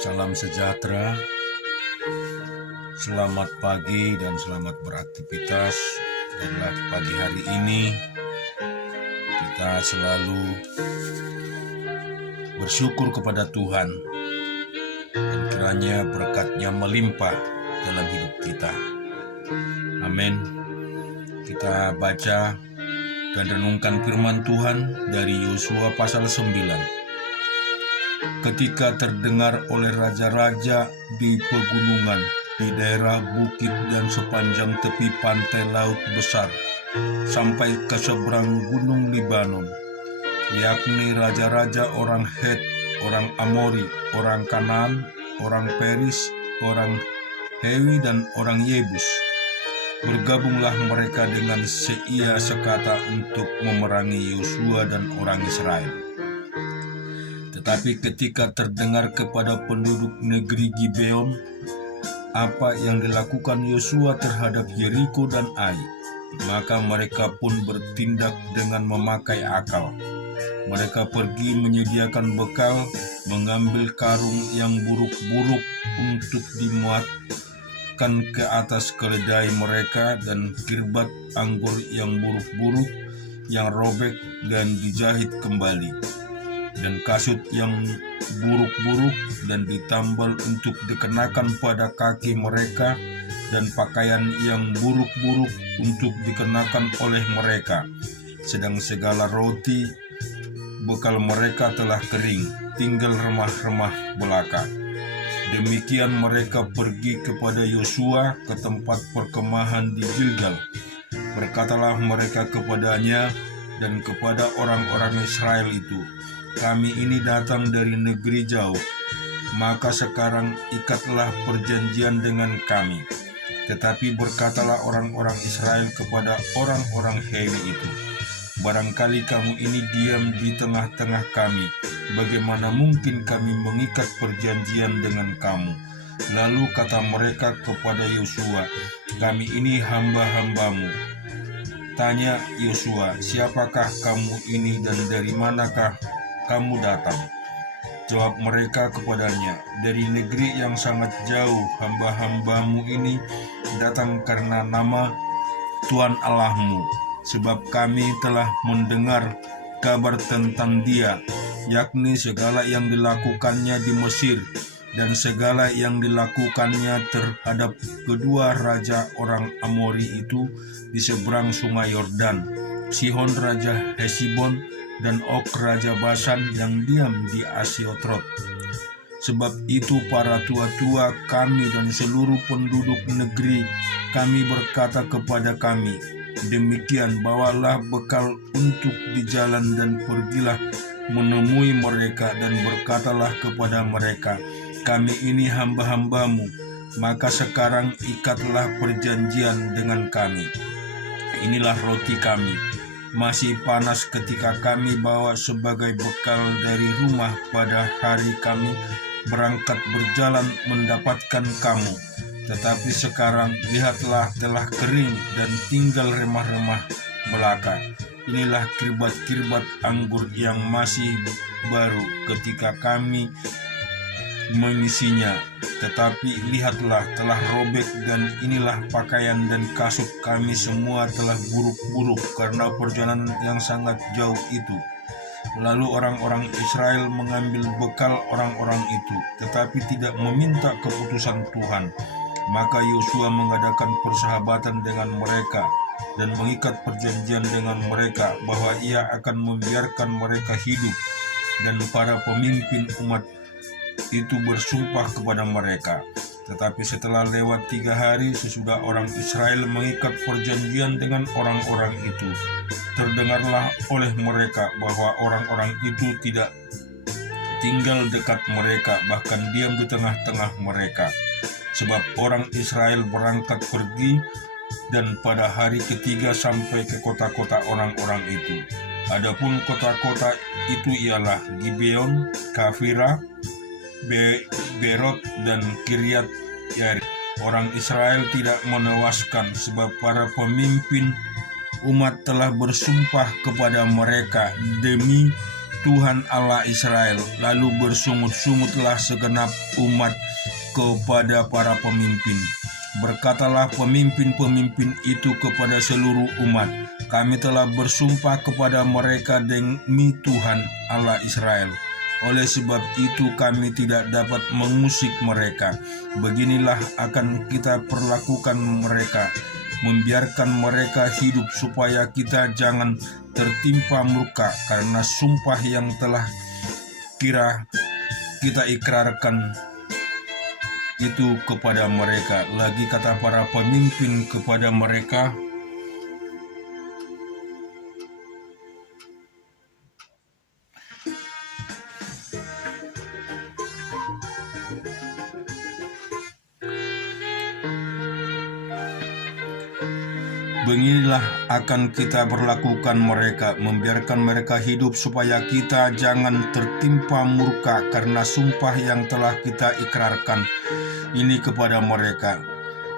Salam sejahtera, selamat pagi dan selamat beraktivitas. Biarlah pagi hari ini kita selalu bersyukur kepada Tuhan dan kiranya berkat-Nya melimpah dalam hidup kita. Amin. Kita baca dan renungkan firman Tuhan dari Yosua pasal 9. Ketika terdengar oleh raja-raja di pegunungan, di daerah bukit dan sepanjang tepi pantai laut besar, sampai ke seberang gunung Libanon, yakni raja-raja orang Het, orang Amori, orang Kanaan, orang Peris, orang Hewi, dan orang Yebus. Bergabunglah mereka dengan seia sekata untuk memerangi Yosua dan orang Israel. Tetapi ketika terdengar kepada penduduk negeri Gibeon apa yang dilakukan Yosua terhadap Yeriko dan Ai, maka mereka pun bertindak dengan memakai akal. Mereka pergi menyediakan bekal, mengambil karung yang buruk-buruk untuk dimuatkan ke atas keledai mereka, dan kirbat anggur yang buruk-buruk yang robek dan dijahit kembali, dan kasut yang buruk-buruk dan ditambal untuk dikenakan pada kaki mereka, dan pakaian yang buruk-buruk untuk dikenakan oleh mereka. Sedang segala roti bekal mereka telah kering, tinggal remah-remah belaka. Demikian mereka pergi kepada Yosua ke tempat perkemahan di Gilgal. Berkatalah mereka kepadanya dan kepada orang-orang Israel itu, "Kami ini datang dari negeri jauh, maka sekarang ikatlah perjanjian dengan kami." Tetapi berkatalah orang-orang Israel kepada orang-orang Hewi itu, "Barangkali kamu ini diam di tengah-tengah kami, bagaimana mungkin kami mengikat perjanjian dengan kamu?" Lalu kata mereka kepada Yosua, "Kami ini hamba-hambamu." Tanya Yosua, "Siapakah kamu ini dan dari manakah kamu datang?" Jawab mereka kepadanya, "Dari negeri yang sangat jauh hamba-hambamu ini datang karena nama Tuhan Allahmu, sebab kami telah mendengar kabar tentang Dia, yakni segala yang dilakukannya di Mesir dan segala yang dilakukannya terhadap kedua raja orang Amori itu di seberang sungai Yordan, Sihon raja Hesibon dan Og raja Basan yang diam di Asyotrot. Sebab itu para tua-tua kami dan seluruh penduduk negeri kami berkata kepada kami, demikian, bawalah bekal untuk di jalan dan pergilah menemui mereka dan berkatalah kepada mereka, kami ini hamba-hambamu, maka sekarang ikatlah perjanjian dengan kami. Inilah roti kami, masih panas ketika kami bawa sebagai bekal dari rumah pada hari kami berangkat berjalan mendapatkan kamu. Tetapi sekarang lihatlah telah kering dan tinggal remah-remah belaka. Inilah kirbat-kirbat anggur yang masih baru ketika kami mengisinya. Tetapi lihatlah telah robek, dan inilah pakaian dan kasut kami semua telah buruk-buruk karena perjalanan yang sangat jauh itu. Lalu orang-orang Israel mengambil bekal orang-orang itu, tetapi tidak meminta keputusan Tuhan. Maka Yosua mengadakan persahabatan dengan mereka dan mengikat perjanjian dengan mereka bahwa ia akan membiarkan mereka hidup, dan para pemimpin umat itu bersumpah kepada mereka. Tetapi setelah lewat 3 hari sesudah orang Israel mengikat perjanjian dengan orang-orang itu, terdengarlah oleh mereka bahwa orang-orang itu tidak tinggal dekat mereka, bahkan diam di tengah-tengah mereka. Sebab orang Israel berangkat pergi, dan pada hari ketiga sampai ke kota-kota orang-orang itu. Adapun kota-kota itu ialah Gibeon, Kafira, Berot, dan Kiryat Yarim. Orang Israel tidak menewaskan, sebab para pemimpin umat telah bersumpah kepada mereka demi Tuhan Allah Israel. Lalu bersungut-sungutlah segenap umat kepada para pemimpin. Berkatalah pemimpin-pemimpin itu kepada seluruh umat, kami telah bersumpah kepada mereka demi Tuhan Allah Israel. Oleh sebab itu kami tidak dapat mengusik mereka. Beginilah akan kita perlakukan mereka, membiarkan mereka hidup supaya kita jangan tertimpa murka karena sumpah yang telah kita ikrarkan itu kepada mereka. Lagi kata para pemimpin kepada mereka, beginilah akan kita perlakukan mereka, membiarkan mereka hidup supaya kita jangan tertimpa murka karena sumpah yang telah kita ikrarkan ini kepada mereka.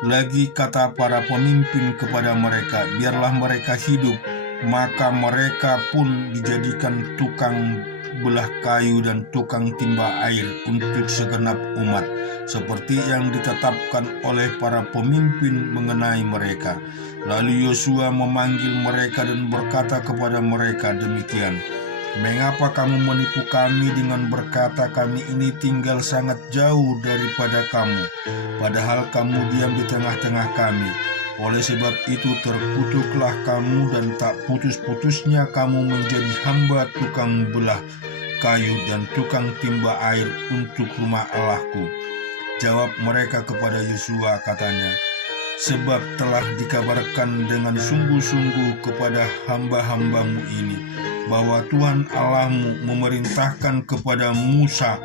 Lagi kata para pemimpin kepada mereka, biarlah mereka hidup. Maka mereka pun dijadikan tukang belah kayu dan tukang timba air untuk segenap umat, seperti yang ditetapkan oleh para pemimpin mengenai mereka. Lalu Yosua memanggil mereka dan berkata kepada mereka demikian, mengapa kamu menipu kami dengan berkata kami ini tinggal sangat jauh daripada kamu, padahal kamu diam di tengah-tengah kami? Oleh sebab itu terkutuklah kamu dan tak putus-putusnya kamu menjadi hamba tukang belah kayu dan tukang timba air untuk rumah Allahku. Jawab mereka kepada Yosua, katanya, sebab telah dikabarkan dengan sungguh-sungguh kepada hamba-hambamu ini, bahwa Tuhan Allahmu memerintahkan kepada Musa,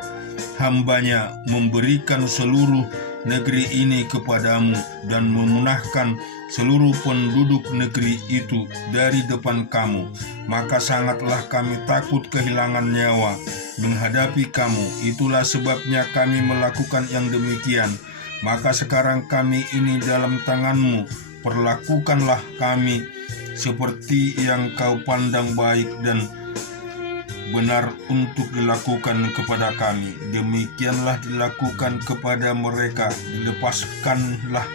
hambanya, memberikan seluruh negeri ini kepadamu dan memunahkan seluruh penduduk negeri itu dari depan kamu. Maka sangatlah kami takut kehilangan nyawa menghadapi kamu. Itulah sebabnya kami melakukan yang demikian. Maka sekarang kami ini dalam tanganmu, perlakukanlah kami seperti yang kau pandang baik dan benar untuk dilakukan kepada kami. Demikianlah dilakukan kepada mereka, dilepaskanlah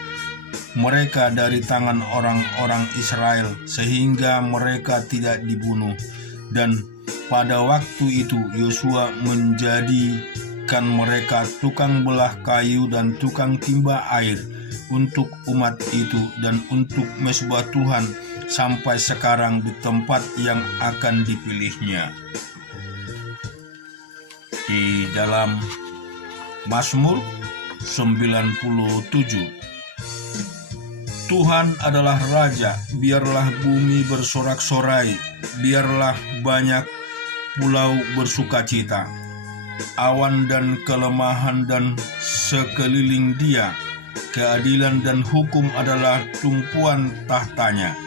mereka dari tangan orang-orang Israel, sehingga mereka tidak dibunuh. Dan pada waktu itu Yosua menjadikan mereka tukang belah kayu dan tukang timba air untuk umat itu dan untuk mezbah Tuhan sampai sekarang di tempat yang akan dipilihnya. Di dalam Mazmur 97, Tuhan adalah Raja, biarlah bumi bersorak-sorai, biarlah banyak pulau bersukacita. Awan dan kelemahan dan sekeliling dia, keadilan dan hukum adalah tumpuan tahtanya.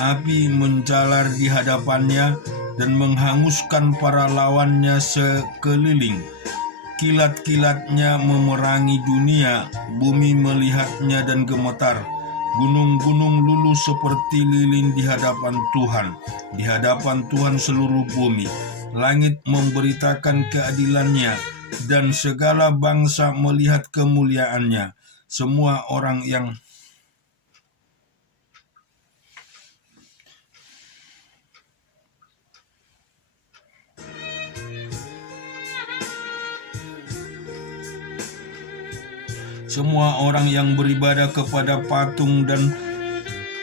Api menjalar di hadapannya dan menghanguskan para lawannya sekeliling. Kilat-kilatnya memerangi dunia, bumi melihatnya dan gemetar. Gunung-gunung luluh seperti lilin di hadapan Tuhan seluruh bumi. Langit memberitakan keadilannya dan segala bangsa melihat kemuliaannya. Semua orang yang beribadah kepada patung dan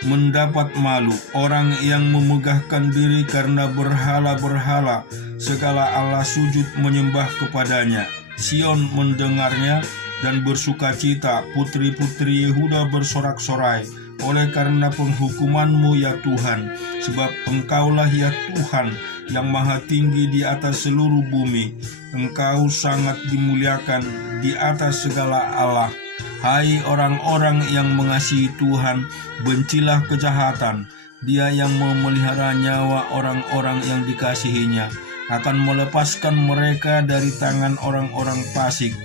mendapat malu, orang yang memegahkan diri karena berhala-berhala, segala Allah sujud menyembah kepadanya. Sion mendengarnya dan bersukacita, putri-putri Yehuda bersorak-sorai oleh karena penghukumanmu ya Tuhan, sebab Engkaulah ya Tuhan yang maha tinggi di atas seluruh bumi. Engkau sangat dimuliakan di atas segala Allah. Hai orang-orang yang mengasihi Tuhan, bencilah kejahatan. Dia yang memelihara nyawa orang-orang yang dikasihinya akan melepaskan mereka dari tangan orang-orang fasik.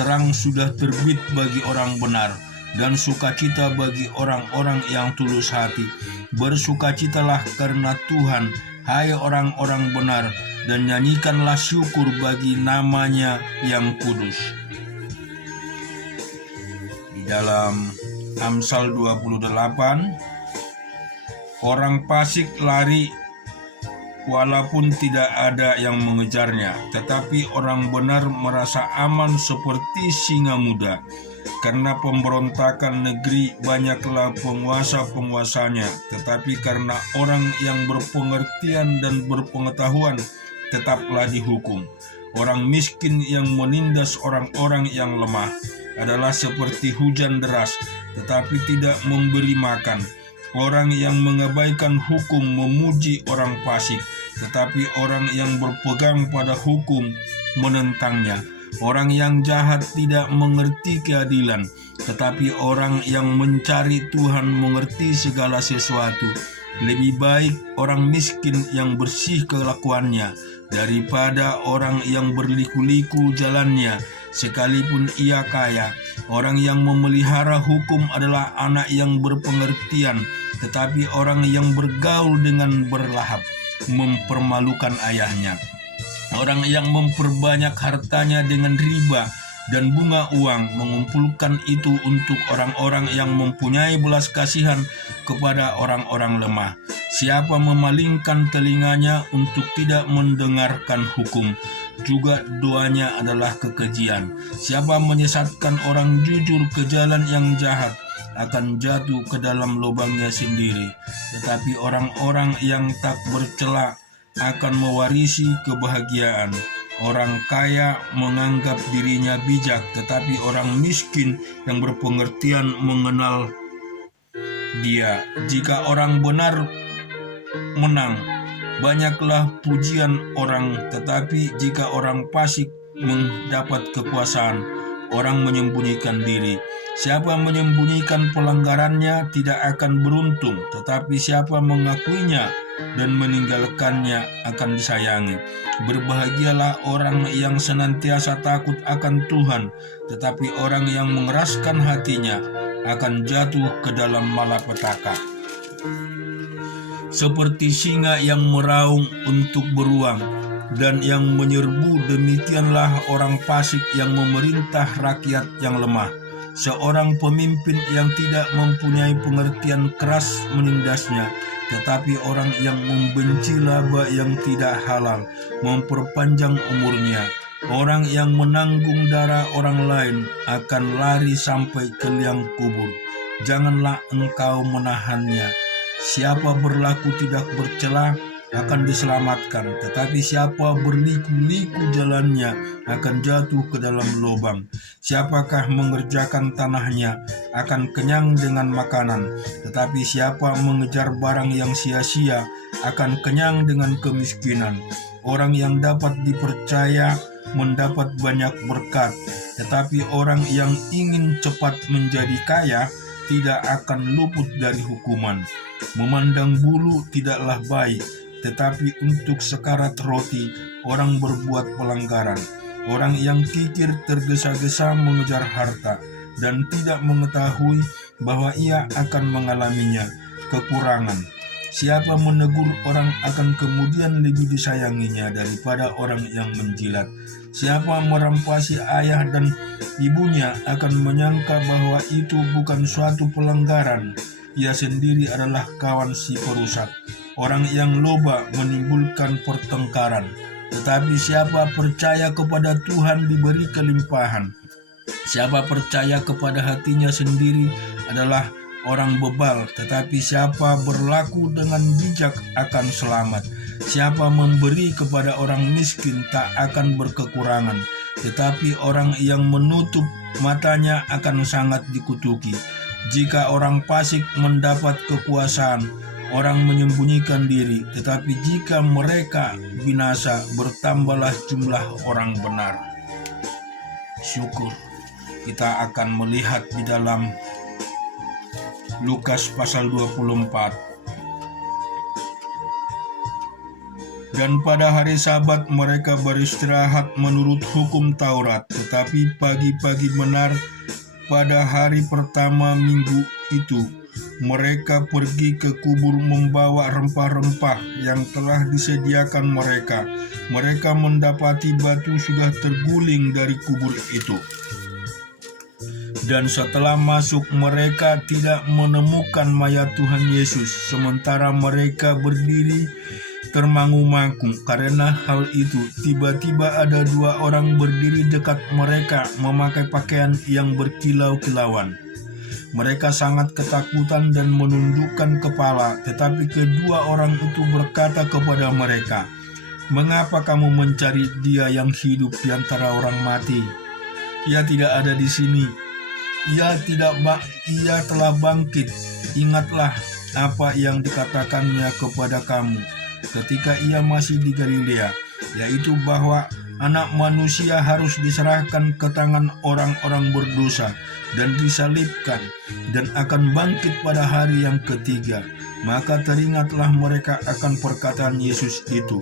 Terang sudah terbit bagi orang benar dan sukacita bagi orang-orang yang tulus hati. Bersukacitalah karena Tuhan, hai orang-orang benar, dan nyanyikanlah syukur bagi namanya yang kudus. Di dalam Amsal 28, orang fasik lari walaupun tidak ada yang mengejarnya, tetapi orang benar merasa aman seperti singa muda. Karena pemberontakan negeri banyaklah penguasa-penguasanya, tetapi karena orang yang berpengertian dan berpengetahuan tetaplah dihukum. Orang miskin yang menindas orang-orang yang lemah adalah seperti hujan deras, tetapi tidak memberi makan. Orang yang mengabaikan hukum memuji orang fasik, tetapi orang yang berpegang pada hukum menentangnya. Orang yang jahat tidak mengerti keadilan, tetapi orang yang mencari Tuhan mengerti segala sesuatu. Lebih baik orang miskin yang bersih kelakuannya daripada orang yang berliku-liku jalannya, sekalipun ia kaya. Orang yang memelihara hukum adalah anak yang berpengertian, tetapi orang yang bergaul dengan berlahap mempermalukan ayahnya. Orang yang memperbanyak hartanya dengan riba dan bunga uang mengumpulkan itu untuk orang-orang yang mempunyai belas kasihan kepada orang-orang lemah. Siapa memalingkan telinganya untuk tidak mendengarkan hukum, juga doanya adalah kekejian. Siapa menyesatkan orang jujur ke jalan yang jahat akan jatuh ke dalam lubangnya sendiri. Tetapi orang-orang yang tak bercela akan mewarisi kebahagiaan. Orang kaya menganggap dirinya bijak, tetapi orang miskin yang berpengertian mengenal dia. Jika orang benar menang, banyaklah pujian orang, tetapi jika orang fasik mendapat kekuasaan, orang menyembunyikan diri. Siapa menyembunyikan pelanggarannya tidak akan beruntung, tetapi siapa mengakuinya dan meninggalkannya akan disayangi. Berbahagialah orang yang senantiasa takut akan Tuhan, tetapi orang yang mengeraskan hatinya akan jatuh ke dalam malapetaka. Seperti singa yang meraung untuk beruang dan yang menyerbu, demikianlah orang fasik yang memerintah rakyat yang lemah. Seorang pemimpin yang tidak mempunyai pengertian keras menindasnya, tetapi orang yang membenci laba yang tidak halal memperpanjang umurnya. Orang yang menanggung darah orang lain akan lari sampai ke liang kubur. Janganlah engkau menahannya. Siapa berlaku tidak bercela akan diselamatkan, tetapi siapa berliku-liku jalannya akan jatuh ke dalam lubang. Siapakah mengerjakan tanahnya akan kenyang dengan makanan, tetapi siapa mengejar barang yang sia-sia akan kenyang dengan kemiskinan. Orang yang dapat dipercaya mendapat banyak berkat, tetapi orang yang ingin cepat menjadi kaya tidak akan luput dari hukuman. Memandang bulu tidaklah baik, tetapi untuk sekarat roti orang berbuat pelanggaran. Orang yang kikir tergesa-gesa mengejar harta dan tidak mengetahui bahwa ia akan mengalaminya kekurangan. Siapa menegur orang akan kemudian lebih disayanginya daripada orang yang menjilat. Siapa merampasi ayah dan ibunya akan menyangka bahwa itu bukan suatu pelanggaran. Ia sendiri adalah kawan si perusak. Orang yang loba menimbulkan pertengkaran, tetapi siapa percaya kepada Tuhan diberi kelimpahan. Siapa percaya kepada hatinya sendiri adalah orang bebal, tetapi siapa berlaku dengan bijak akan selamat. Siapa memberi kepada orang miskin tak akan berkekurangan, tetapi orang yang menutup matanya akan sangat dikutuki. Jika orang fasik mendapat kekuasaan, orang menyembunyikan diri, tetapi jika mereka binasa, bertambahlah jumlah orang benar. Syukur. Kita akan melihat di dalam Lukas pasal 24. Dan pada hari Sabat mereka beristirahat menurut hukum Taurat, tetapi pagi-pagi benar pada hari pertama minggu itu, mereka pergi ke kubur membawa rempah-rempah yang telah disediakan mereka. Mereka mendapati batu sudah terguling dari kubur itu. Dan setelah masuk, mereka tidak menemukan mayat Tuhan Yesus. Sementara mereka berdiri termangu-mangu. Karena hal itu, tiba-tiba ada 2 orang berdiri dekat mereka memakai pakaian yang berkilau-kilauan. Mereka sangat ketakutan dan menundukkan kepala, tetapi kedua orang itu berkata kepada mereka, "Mengapa kamu mencari Dia yang hidup di antara orang mati? Ia tidak ada di sini. Ia telah bangkit. Ingatlah apa yang dikatakannya kepada kamu ketika ia masih di Galilea, yaitu bahwa Anak Manusia harus diserahkan ke tangan orang-orang berdosa dan disalibkan dan akan bangkit pada hari yang ketiga." Maka teringatlah mereka akan perkataan Yesus itu.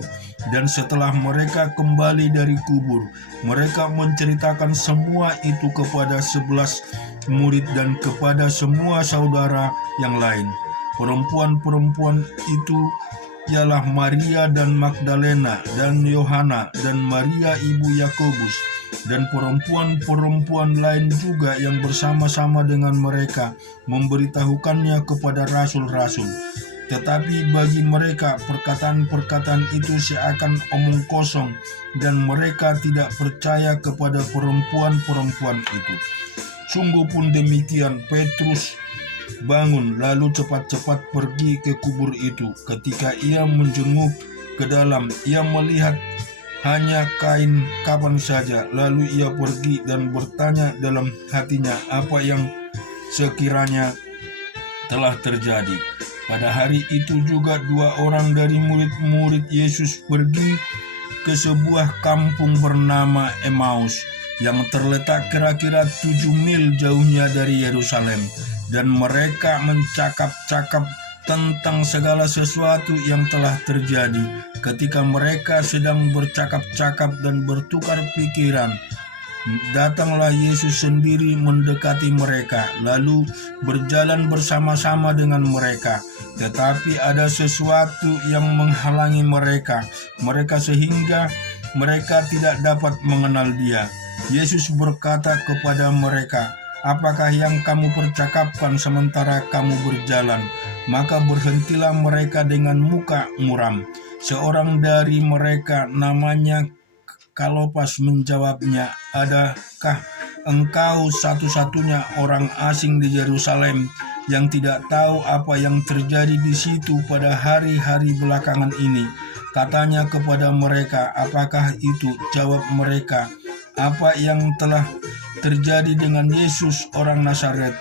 Dan setelah mereka kembali dari kubur, mereka menceritakan semua itu kepada 11 murid dan kepada semua saudara yang lain. Perempuan-perempuan itu ialah Maria dan Magdalena dan Yohana dan Maria ibu Yakobus dan perempuan-perempuan lain juga yang bersama-sama dengan mereka memberitahukannya kepada rasul-rasul. Tetapi bagi mereka perkataan-perkataan itu seakan omong kosong dan mereka tidak percaya kepada perempuan-perempuan itu. Sungguh pun demikian, Petrus bangun lalu cepat-cepat pergi ke kubur itu. Ketika ia menjenguk ke dalam, ia melihat hanya kain kapan saja. Lalu ia pergi dan bertanya dalam hatinya apa yang sekiranya telah terjadi. Pada hari itu juga 2 orang dari murid-murid Yesus pergi ke sebuah kampung bernama Emmaus yang terletak kira-kira 7 mil jauhnya dari Yerusalem, dan mereka mencakap-cakap tentang segala sesuatu yang telah terjadi. Ketika mereka sedang bercakap-cakap dan bertukar pikiran, datanglah Yesus sendiri mendekati mereka, lalu berjalan bersama-sama dengan mereka. Tetapi ada sesuatu yang menghalangi mereka sehingga mereka tidak dapat mengenal Dia. Yesus berkata kepada mereka, "Apakah yang kamu percakapkan sementara kamu berjalan?" Maka berhentilah mereka dengan muka muram. Seorang dari mereka, namanya Kalopas, menjawabnya, "Adakah engkau satu-satunya orang asing di Yerusalem yang tidak tahu apa yang terjadi di situ pada hari-hari belakangan ini?" Katanya kepada mereka, "Apakah itu?" Jawab mereka, "Apa yang telah terjadi dengan Yesus orang Nazaret.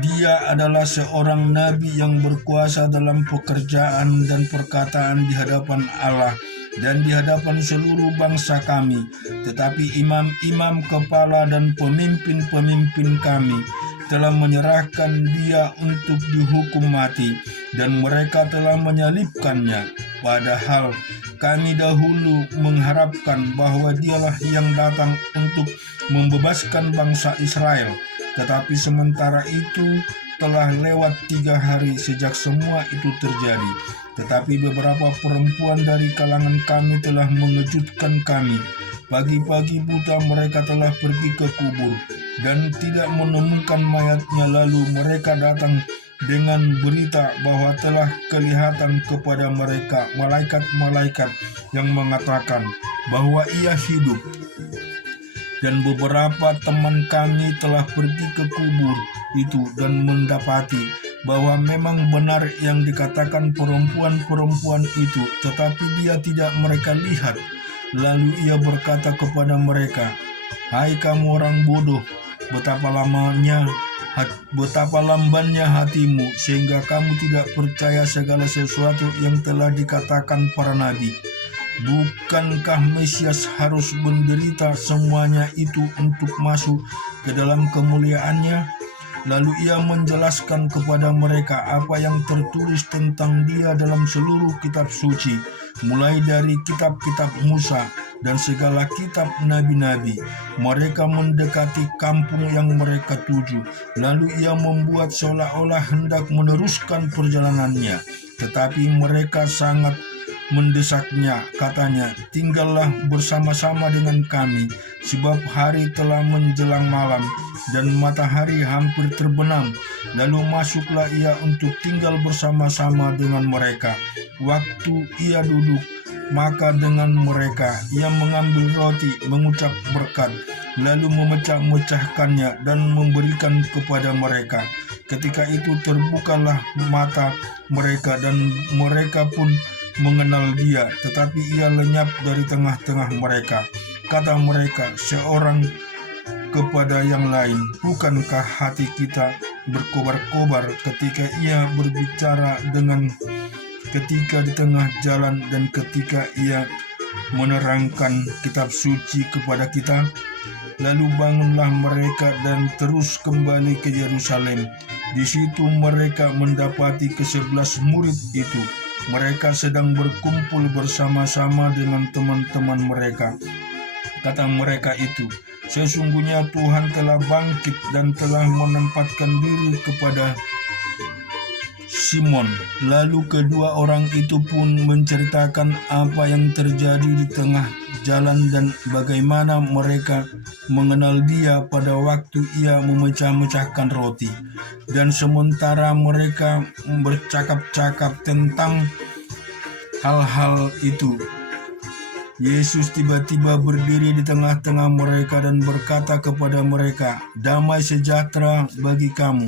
Dia adalah seorang nabi yang berkuasa dalam pekerjaan dan perkataan di hadapan Allah dan di hadapan seluruh bangsa kami. Tetapi imam-imam kepala dan pemimpin-pemimpin kami telah menyerahkan Dia untuk dihukum mati, dan mereka telah menyalibkannya. Padahal kami dahulu mengharapkan bahwa Dialah yang datang untuk membebaskan bangsa Israel. Tetapi sementara itu telah lewat 3 hari sejak semua itu terjadi. Tetapi beberapa perempuan dari kalangan kami telah mengejutkan kami. Pagi-pagi buta mereka telah pergi ke kubur dan tidak menemukan mayatnya. Lalu mereka datang dengan berita bahwa telah kelihatan kepada mereka malaikat-malaikat yang mengatakan bahwa Ia hidup. Dan beberapa teman kami telah pergi ke kubur itu dan mendapati bahwa memang benar yang dikatakan perempuan-perempuan itu, tetapi Dia tidak mereka lihat. Lalu Ia berkata kepada mereka, "Hai kamu orang bodoh, betapa lambannya hatimu, sehingga kamu tidak percaya segala sesuatu yang telah dikatakan para nabi. Bukankah Mesias harus menderita semuanya itu untuk masuk ke dalam kemuliaannya?" Lalu ia menjelaskan kepada mereka apa yang tertulis tentang dia dalam seluruh kitab suci, mulai dari kitab-kitab Musa dan segala kitab nabi-nabi. Mereka mendekati kampung yang mereka tuju, lalu ia membuat seolah-olah hendak meneruskan perjalanannya. Tetapi mereka sangat mendesaknya, katanya, "Tinggallah bersama-sama dengan kami, sebab hari telah menjelang malam dan matahari hampir terbenam." Lalu masuklah ia untuk tinggal bersama-sama dengan mereka. Waktu ia duduk, maka dengan mereka ia mengambil roti, mengucap berkat, lalu memecah-mecahkannya dan memberikan kepada mereka. Ketika itu terbukalah mata mereka dan mereka pun mengenal dia, tetapi ia lenyap dari tengah-tengah mereka. Kata mereka seorang kepada yang lain, "Bukankah hati kita berkobar-kobar ketika ia berbicara ketika di tengah jalan dan ketika ia menerangkan kitab suci kepada kita?" Lalu bangunlah mereka dan terus kembali ke Yerusalem. Di situ mereka mendapati ke-11 murid itu. Mereka sedang berkumpul bersama-sama dengan teman-teman mereka. Kata mereka itu, "Sesungguhnya Tuhan telah bangkit dan telah menempatkan diri kepada Simon." Lalu kedua orang itu pun menceritakan apa yang terjadi di tengah jalan dan bagaimana mereka mengenal dia pada waktu ia memecah-mecahkan roti. Dan sementara mereka bercakap-cakap tentang hal-hal itu, Yesus tiba-tiba berdiri di tengah-tengah mereka dan berkata kepada mereka, "Damai sejahtera bagi kamu."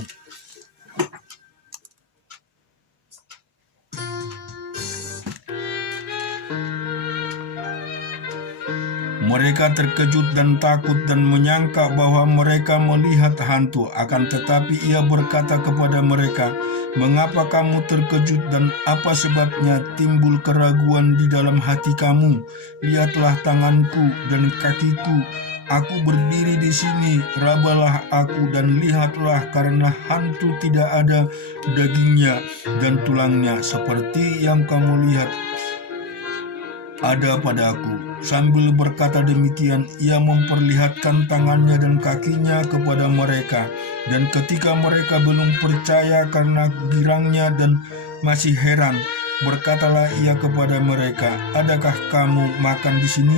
Mereka terkejut dan takut dan menyangka bahwa mereka melihat hantu. Akan tetapi ia berkata kepada mereka, "Mengapa kamu terkejut dan apa sebabnya timbul keraguan di dalam hati kamu? Lihatlah tanganku dan kakiku. Aku berdiri di sini, rabalah aku dan lihatlah, karena hantu tidak ada dagingnya dan tulangnya seperti yang kamu lihat ada padaku." Sambil berkata demikian, ia memperlihatkan tangannya dan kakinya kepada mereka. Dan ketika mereka belum percaya karena girangnya dan masih heran, berkatalah ia kepada mereka, "Adakah kamu makan di sini?"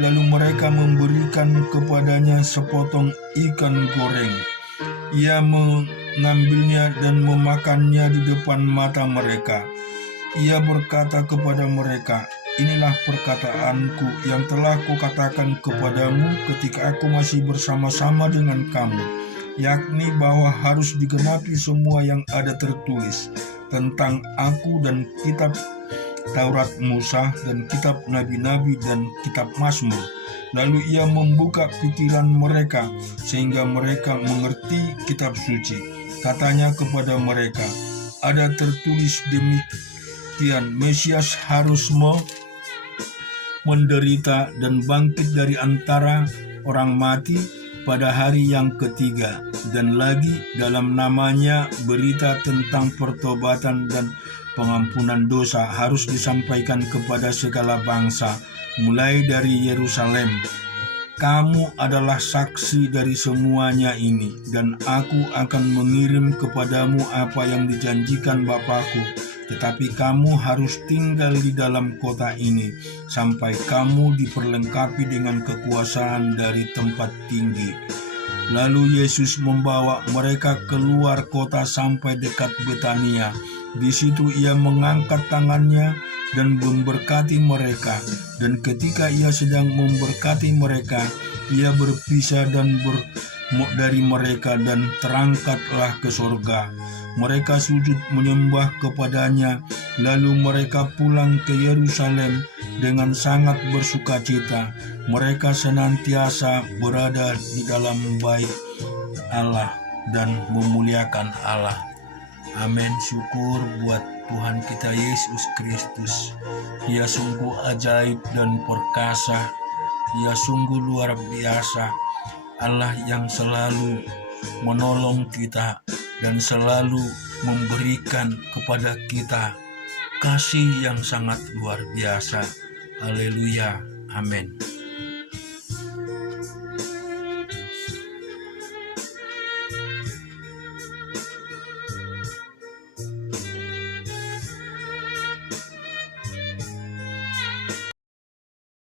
Lalu mereka memberikan kepadanya sepotong ikan goreng. Ia mengambilnya dan memakannya di depan mata mereka. Ia berkata kepada mereka, "Inilah perkataanku yang telah kukatakan kepadamu ketika aku masih bersama-sama dengan kamu, yakni bahwa harus digenapi semua yang ada tertulis tentang aku dan kitab Taurat Musa dan kitab nabi-nabi dan kitab Mazmur." Lalu ia membuka pikiran mereka sehingga mereka mengerti kitab suci. Katanya kepada mereka, "Ada tertulis demikian, Mesias harus menderita dan bangkit dari antara orang mati pada hari yang ketiga, dan lagi dalam namanya berita tentang pertobatan dan pengampunan dosa harus disampaikan kepada segala bangsa, mulai dari Yerusalem. Kamu adalah saksi dari semuanya ini, dan aku akan mengirim kepadamu apa yang dijanjikan Bapakku. Tetapi kamu harus tinggal di dalam kota ini sampai kamu diperlengkapi dengan kekuasaan dari tempat tinggi." Lalu Yesus membawa mereka keluar kota sampai dekat Betania. Di situ ia mengangkat tangannya dan memberkati mereka. Dan ketika ia sedang memberkati mereka, ia berpisah dari mereka dan terangkatlah ke sorga. Mereka sujud menyembah kepadanya, lalu mereka pulang ke Yerusalem dengan sangat bersukacita. Mereka senantiasa berada di dalam bait Allah dan memuliakan Allah. Amin. Syukur buat Tuhan kita Yesus Kristus. Dia sungguh ajaib dan perkasa. Dia sungguh luar biasa. Allah yang selalu menolong kita, dan selalu memberikan kepada kita kasih yang sangat luar biasa. Haleluya. Amin.